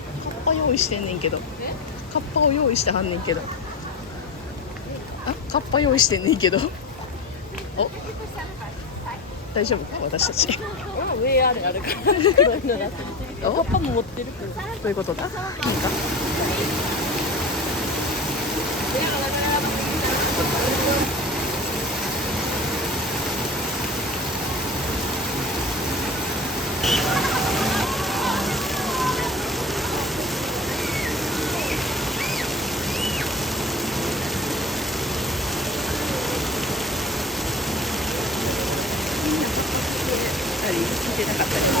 カッパ用意してんねんけど、カッパを用意してはんねんけど、カッパ用意してんねんけど、お、大丈夫か私たち。上あるから黒いのだってカッパも持ってるから。どういうことだ。いいか。聞いてなかったです。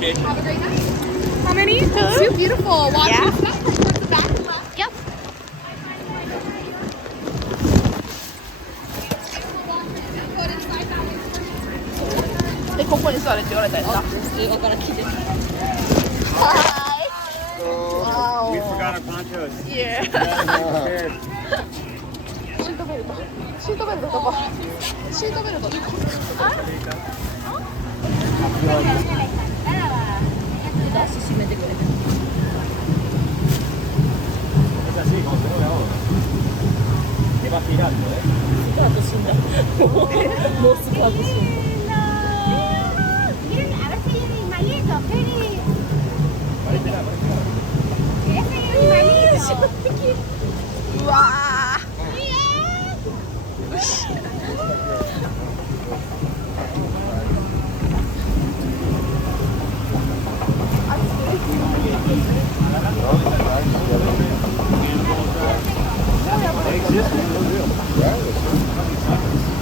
Have a great night. How many? Two. Beautiful. Watch your step. Towards the back and left. Yep. で、ここに座れって言われたやつだ。今から来て。Wow. We forgot our ponchos. Yeah. シートベルト。シートベルトどこ？シートベルトどこ？足閉めてくれ。Es así, como tengo ahora. Te va girando, ¿eh? スカート死んだ。もうスカート死んだ。Miren, a ver si hay animalito, Feli. Parece la ¿Quieres que haya animalito? うわ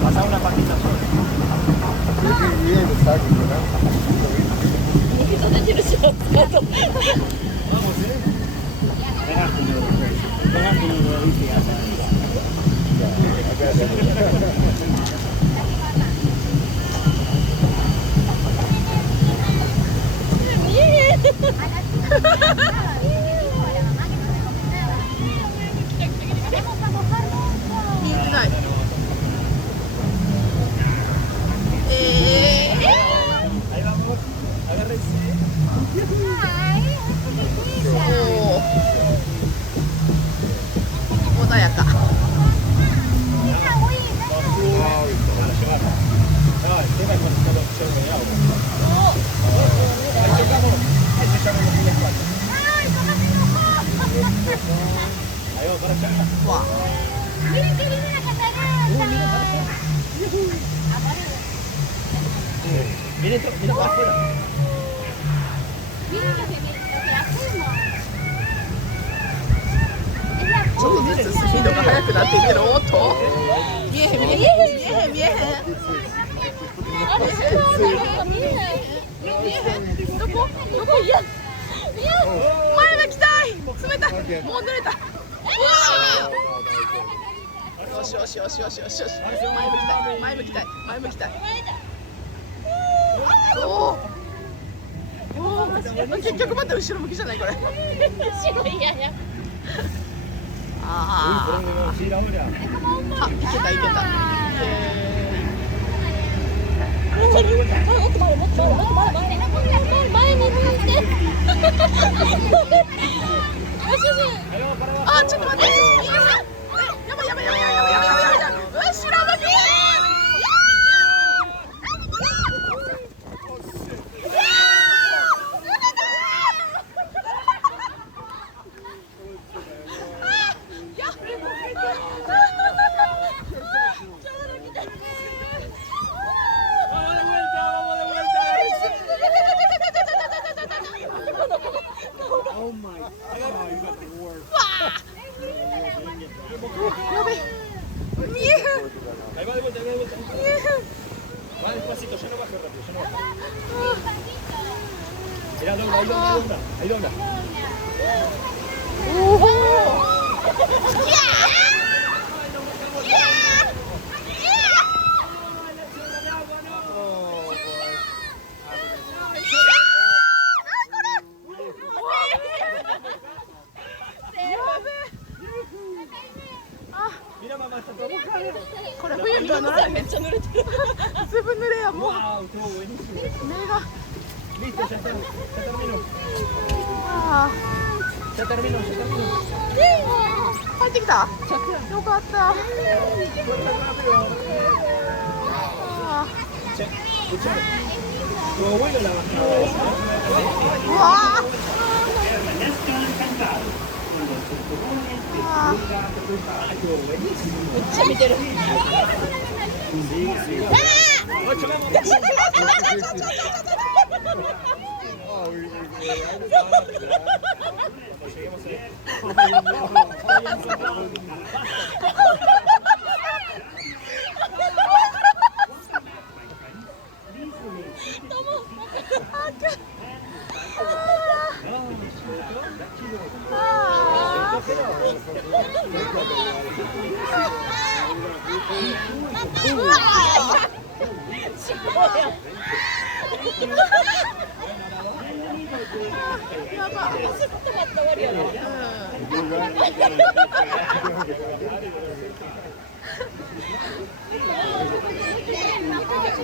Pasa una patita sola. 出てるし、スカート。見えてない。穏やか。わあ。Miren qué linda la catarata. Mira para afuera. Miren lo que hacemos. ちょっとずつスピードが速くなっていってる。おっと。見えへん見えへん見えへん見えへん。あれ、スカートが見えない。見えへん。どこ？どこ？いや。前向きたい。冷たい。もう濡れた。よしよしよしよしよしよし。前向きたい。前向きたい。前向きたい。おお。結局また後ろ向きじゃないこれ。後ろ嫌や。ああ。いけたいけた。もっと前にあ、ちょっと待って。やばいやばいやばいやばいやばいやばいやばい。後ろ向き。や、どうだ、どうだ、どうだ、どうだ。おお。これ冬には乗られへん。ずぶ濡れやもう。目が。帰ってきた。よかった。うわあ。めっちゃ見てる。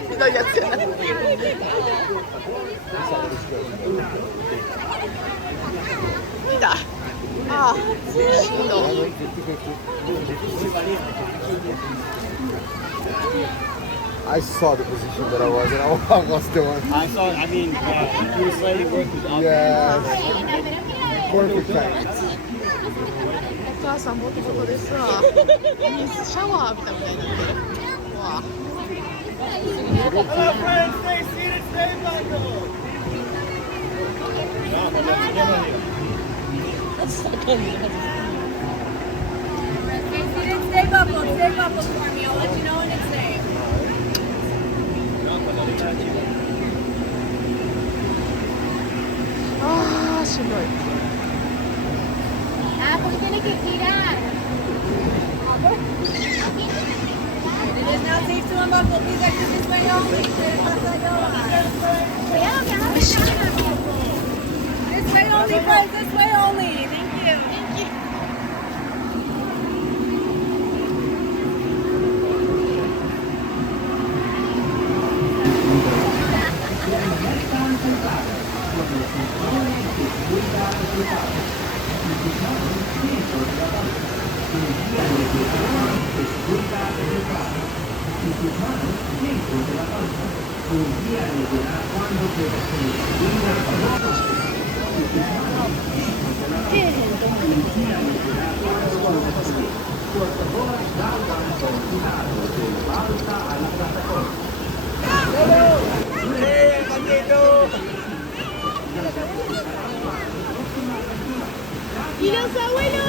ひどいやつやな。見た。ああ、しんどい。I saw the position that I was in. I was doing. I saw. I mean, you slightly work with all. Yes. Perfect time. お母さんボトボトでさ、シャワー浴びたみたいになってる。わあ。Hello, friends. Stay seated. Stay buckled. Stay buckled for me. I'll let you know when it's safe. ああ、しんどい。Pues tiene que girar. It is now safe to unbuckle. Please exit this way only. This way only, friends. This way only. Thank you. Thank you. ¡Y los abuelos!